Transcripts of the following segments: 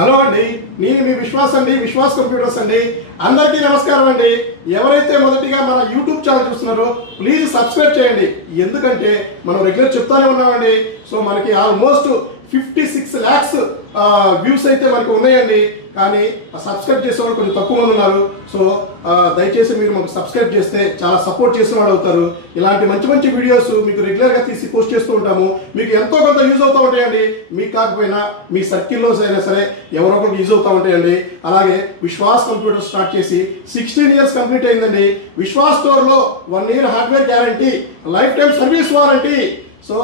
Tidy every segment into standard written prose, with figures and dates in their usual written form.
Hello అండి, నేను మీ విశ్వాస్ అండి, విశ్వాస్ కంప్యూటర్స్ అండి. అందరికీ నమస్కారం అండి. ఎవరైతే మొదటిగా మన యూట్యూబ్ ఛానల్ చూస్తున్నారో ప్లీజ్ సబ్స్క్రైబ్ చేయండి. ఎందుకంటే మనం రెగ్యులర్ చెప్తానే ఉన్నామండి. సో మనకి ఆల్మోస్ట్ 56 lakhs వ్యూస్ అయితే మనకు ఉన్నాయండి. కానీ సబ్స్క్రైబ్ చేసేవాళ్ళు కొంచెం తక్కువ మంది ఉన్నారు. సో దయచేసి మీరు మాకు సబ్స్క్రైబ్ చేస్తే చాలా సపోర్ట్ చేసిన వాళ్ళు అవుతారు. ఇలాంటి మంచి మంచి వీడియోస్ మీకు రెగ్యులర్గా తీసి పోస్ట్ చేస్తూ ఉంటాము. మీకు ఎంతో కొంత యూజ్ అవుతూ ఉంటాయండి. మీకు కాకపోయినా మీ సర్కిల్లో అయినా సరే ఎవరో ఒకరికి యూజ్ అవుతూ ఉంటాయండి. అలాగే విశ్వాస్ కంప్యూటర్ స్టార్ట్ చేసి 16 years కంప్లీట్ అయిందండి. విశ్వాస్ స్టోర్లో 1 year hardware guarantee, life time service warranty. So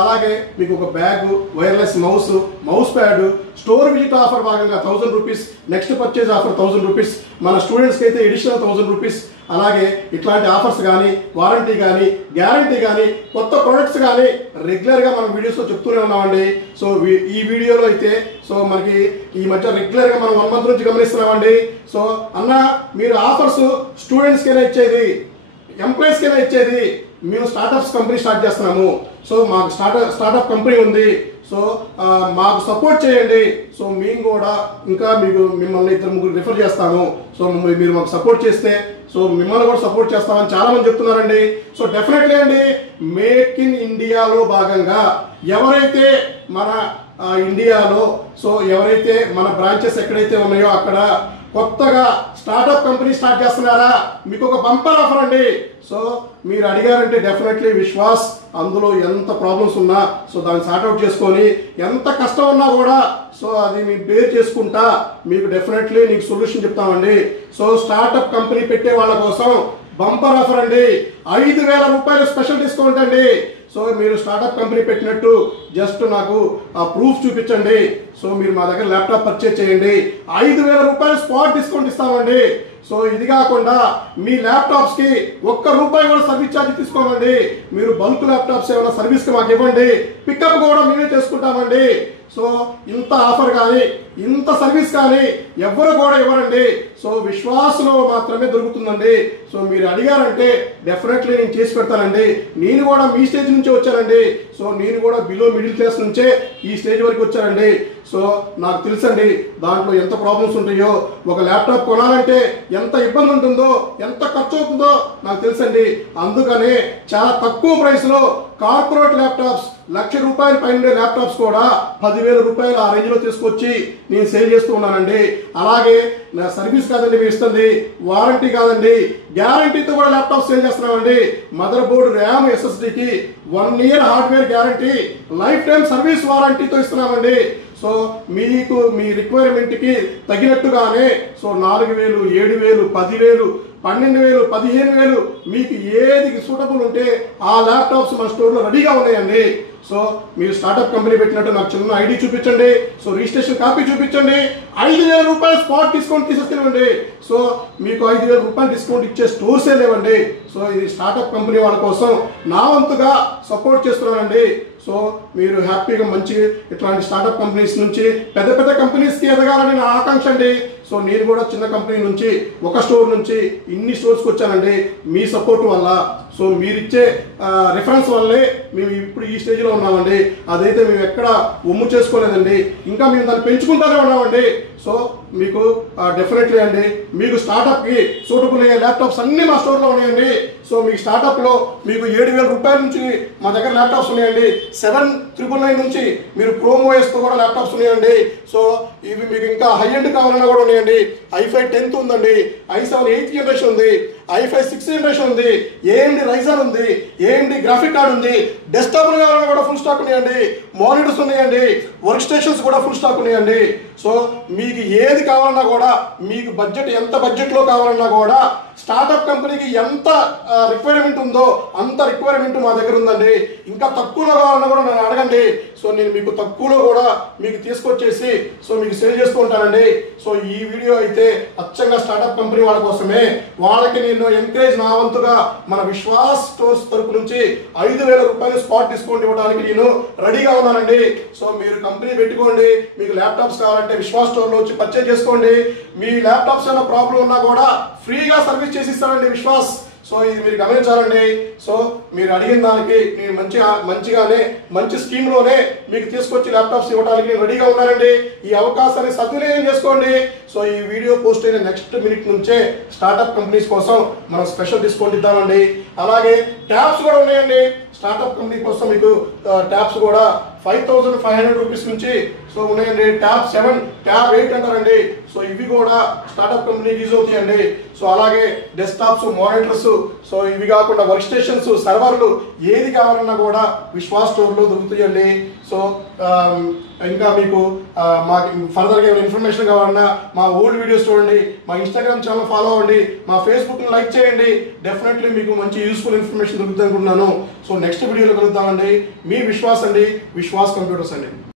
అలాగే మీకు ఒక bag, wireless mouse pad, store visit offer భాగంగా 1000 rupees, next purchase offer 1000 rupees, మన స్టూడెంట్స్కి అయితే ఎడిషనల్ 1000 రూపీస్. అలాగే ఇట్లాంటి ఆఫర్స్ కానీ, వారంటీ కానీ, గ్యారంటీ కానీ, కొత్త ప్రొడక్ట్స్ కానీ రెగ్యులర్గా మనం వీడియోస్లో చెప్తూనే ఉన్నామండి. సో ఈ వీడియోలో అయితే సో మనకి ఈ మధ్య రెగ్యులర్గా మనం 1 month నుంచి గమనిస్తున్నామండి. సో అన్న మీరు ఆఫర్స్ స్టూడెంట్స్కైనా ఇచ్చేది, ఎంప్లాయీస్కైనా ఇచ్చేది, మేము స్టార్టప్స్ కంపెనీ స్టార్ట్ చేస్తున్నాము. సో మాకు స్టార్టప్ కంపెనీ ఉంది. సో మాకు సపోర్ట్ చేయండి. సో మేము కూడా ఇంకా మిమ్మల్ని 2-3 రిఫర్ చేస్తాము. సో మీరు మాకు సపోర్ట్ చేస్తే సో మిమ్మల్ని కూడా సపోర్ట్ చేస్తామని చాలా మంది చెప్తున్నారండి. సో డెఫినెట్లీ అండి, మేక్ ఇన్ ఇండియాలో భాగంగా ఎవరైతే మన ఇండియాలో సో ఎవరైతే మన బ్రాంచెస్ ఎక్కడైతే ఉన్నాయో అక్కడ కొత్తగా స్టార్టప్ కంపెనీ స్టార్ట్ చేస్తున్నారా, మీకు ఒక బంపర్ ఆఫర్ అండి. సో మీరు అడిగారంటే డెఫినెట్లీ విశ్వాస్ అందులో ఎంత ప్రాబ్లమ్స్ ఉన్నా సో దాన్ని సార్ట్అవుట్ చేసుకొని, ఎంత కష్టం ఉన్నా కూడా సో అది మీరు బేర్ చేసుకుంటా మీకు డెఫినెట్లీ నీకు సొల్యూషన్ చెప్తామండి. సో స్టార్టప్ కంపెనీ పెట్టే వాళ్ళ కోసం బంపర్ ఆఫర్ అండి. 5000 రూపాయలు స్పెషల్ డిస్కౌంట్ అండి. సో మీరు స్టార్టప్ కంపెనీ పెట్టినట్టు జస్ట్ నాకు ఆ ప్రూఫ్ చూపించండి. సో మీరు మా దగ్గర ల్యాప్టాప్ పర్చేజ్ చేయండి, 5000 రూపాయలు స్పాట్ డిస్కౌంట్ ఇస్తామండి. సో ఇది కాకుండా మీ ల్యాప్టాప్స్కి ₹1 కూడా సర్వీస్ ఛార్జ్ తీసుకోమండి. మీరు బల్క్ ల్యాప్టాప్స్ ఏమైనా సర్వీస్కి మాకు ఇవ్వండి, పికప్ కూడా మేమే చేసుకుంటామండి. సో ఇంత ఆఫర్ కానీ, ఇంత సర్వీస్ కానీ ఎవ్వరు కూడా ఇవ్వరండి. సో విశ్వాసంలో మాత్రమే దొరుకుతుందండి. సో మీరు అడిగారంటే డెఫినెట్లీ నేను చేసి పెడతానండి. నేను కూడా మీ స్టేజ్ నుంచి వచ్చానండి. సో నేను కూడా బిలో మిడిల్ క్లాస్ నుంచే ఈ స్టేజ్ వరకు వచ్చానండి. సో నాకు తెలుసండి దాంట్లో ఎంత ప్రాబ్లమ్స్ ఉంటాయో, ఒక ల్యాప్టాప్ కొనాలంటే ఎంత ఇబ్బంది ఉంటుందో, ఎంత ఖర్చు అవుతుందో నాకు తెలుసండి. అందుకనే చాలా తక్కువ ప్రైస్లో కార్పొరేట్ ల్యాప్టాప్స్, ₹1,00,000 పైన ల్యాప్టాప్స్ కూడా 10,000 రూపాయలు ఆ రేంజ్లో తీసుకొచ్చి నేను సేల్ చేస్తూ ఉన్నానండి. అలాగే నా సర్వీస్ కాదండి మేము ఇస్తుంది, వారంటీ కాదండి, గ్యారంటీతో కూడా ల్యాప్టాప్ సేల్ చేస్తున్నామండి. మదర్ బోర్డు, ర్యామ్, SSDకి 1 year hardware guarantee, life time service వారంటీతో ఇస్తున్నామండి. సో మీకు మీ రిక్వైర్మెంట్కి తగినట్టుగానే సో 4000, 7000, 10,000, 12,000, 15,000 మీకు ఏది సూటబుల్ ఉంటే ఆ ల్యాప్టాప్స్ మన స్టోర్లో రెడీగా ఉన్నాయండి. సో మీరు స్టార్టప్ కంపెనీ పెట్టినట్టు నాకు చిన్న ఐడి చూపించండి, సో రిజిస్ట్రేషన్ కాపీ చూపించండి, 5000 రూపాయలు స్పాట్ డిస్కౌంట్ తీసేసుకోండి. సో మీకు 5000 రూపాయలు డిస్కౌంట్ ఇచ్చే స్టోర్సే లేవండి. సో ఇది స్టార్టప్ కంపెనీ వాళ్ళ కోసం నా వంతుగా సపోర్ట్ చేస్తున్నానండి. సో మీరు హ్యాపీగా మంచి ఇట్లాంటి స్టార్టప్ కంపెనీస్ నుంచి పెద్ద పెద్ద కంపెనీస్కి ఎదగాలని నా ఆకాంక్ష అండి. సో నేను కూడా చిన్న కంపెనీ నుంచి, ఒక స్టోర్ నుంచి ఇన్ని స్టోర్స్కి వచ్చానండి మీ సపోర్ట్ వల్ల. సో మీరిచ్చే రిఫరెన్స్ వల్లే మేము ఇప్పుడు ఈ స్టేజ్లో ఉన్నామండి. అదైతే మేము ఎక్కడ ఒమ్ము చేసుకోలేదండి, ఇంకా మేము దాన్ని పెంచుకుంటూనే ఉన్నామండి. సో మీకు డెఫినెట్లీ అండి, మీకు స్టార్టప్కి సూటబుల్ అయ్యే ల్యాప్టాప్స్ అన్నీ మా స్టోర్లో ఉన్నాయండి. సో మీకు స్టార్టప్లో మీకు 7,000 రూపాయల నుంచి మా దగ్గర ల్యాప్టాప్స్ ఉన్నాయండి. 7,999 నుంచి మీరు క్రోమ్ ఓఎస్తో కూడా ల్యాప్టాప్స్ ఉన్నాయండి. సో ఇవి మీకు ఇంకా హై ఎండ్ కావాలన్నా కూడా ఉన్నాయండి. i5 10th ఉందండి, i7 8th generation ఉంది, i5 6th generation ఉంది, AMD Ryzen ఉంది, AMD గ్రాఫిక్ కార్డ్ ఉంది, డెస్క్టాప్ కావాలన్నా కూడా ఫుల్ స్టాక్ ఉన్నాయండి, మానిటర్స్ ఉన్నాయండి, వర్క్ స్టేషన్స్ కూడా ఫుల్ స్టాక్ ఉన్నాయండి. సో మీకు ఏది కావాలన్నా కూడా, మీకు బడ్జెట్ ఎంత బడ్జెట్లో కావాలన్నా కూడా, స్టార్టప్ కంపెనీకి ఎంత రిక్వైర్మెంట్ ఉందో అంత రిక్వైర్మెంట్ మా దగ్గర ఉందండి. ఇంకా తక్కువలో కావాలన్నా కూడా నన్ను అడగండి. సో నేను మీకు తక్కువలో కూడా మీకు తీసుకొచ్చేసి సో మీకు సేల్ చేస్తూ ఉంటానండి. సో ఈ వీడియో అయితే అచ్చంగా స్టార్టప్ కంపెనీ వాళ్ళ కోసమే. వాళ్ళకి నేను ఎంకరేజ్ నా వంతుగా మన విశ్వాస్ స్టోర్స్ తరపు నుంచి 5000 రూపాయలు స్పాట్ డిస్కౌంట్ ఇవ్వడానికి నేను రెడీగా ఉన్నానండి. సో మీరు కంపెనీ పెట్టుకోండి, మీకు ల్యాప్టాప్స్ కావాలంటే విశ్వాస్ స్టోర్లో వచ్చి పర్చేజ్ చేసుకోండి. మీ ల్యాప్టాప్స్ ఏమైనా ప్రాబ్లం ఉన్నా కూడా ఫ్రీగా సర్వీస్ చేసి ఇస్తానండి విశ్వాస్. సో ఇది మీరు గమనించాలండి. సో మీరు అడిగిన దానికి నేను మంచిగానే మంచి స్కీమ్లోనే మీకు తీసుకొచ్చి ల్యాప్టాప్స్ ఇవ్వడానికి నేను రెడీగా ఉన్నానండి. ఈ అవకాశాన్ని సద్వినియోగం చేసుకోండి. సో ఈ వీడియో పోస్ట్ అయిన నెక్స్ట్ మినిట్ నుంచే స్టార్టప్ కంపెనీస్ కోసం మనం స్పెషల్ డిస్కౌంట్ ఇద్దామండి. అలాగే ట్యాబ్స్ కూడా ఉన్నాయండి. స్టార్టప్ కంపెనీ కోసం మీకు ట్యాబ్స్ కూడా 5500 రూపీస్ నుంచి సో ఉన్నాయండి. ట్యాబ్ 7, ట్యాబ్ 8 అంటారండి. సో ఇవి కూడా స్టార్టప్ కంపెనీకి యూజ్ అవుతాయండి. సో అలాగే డెస్క్టాప్స్, మానిటర్స్, సో ఇవి కాకుండా వర్క్ స్టేషన్స్, సర్వర్లు ఏది కావాలన్నా కూడా విశ్వాస్ స్టోర్లో దొరుకుతాయండి. సో ఇంకా మీకు మాకు ఫర్దర్గా ఏమైనా ఇన్ఫర్మేషన్ కావాలన్నా మా ఓల్డ్ వీడియోస్ చూడండి, మా ఇన్స్టాగ్రామ్ ఛానల్ ఫాలో అవ్వండి, మా ఫేస్బుక్ని లైక్ చేయండి. డెఫినెట్లీ మీకు మంచి యూస్ఫుల్ ఇన్ఫర్మేషన్ దొరుకుతుంది అనుకుంటున్నాను. సో నెక్స్ట్ వీడియోలో కలుద్దామండి. మీ విశ్వాస్ అండి, విశ్వాస్ కంప్యూటర్స్ అండి.